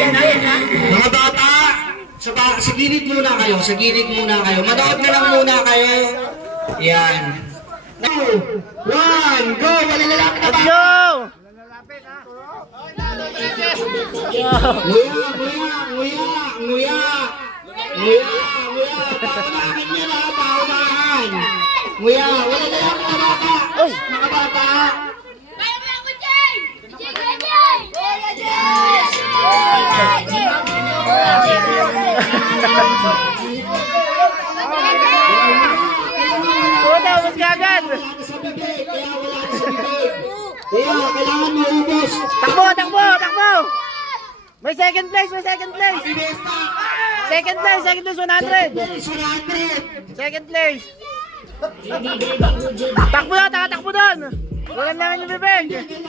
Mga bata, sa gilid muna kayo, sa gilid muna kayo. Manood na lang muna kayo. Yan. 2, 1, go! Wala lalapit na Let's ba? go! Nguya, nguya, nguya. Paunahan niya na, paunahan. Nguya, wala lalapit na bata. Mga bata. Puta, mas kagad! Kaya, kailangan mo ubos. Takbo, takbo, takbo! May second place, may second place! Second place, 100! 100. Second place! Takbo na, takbo doon! Walang namin yung bibig!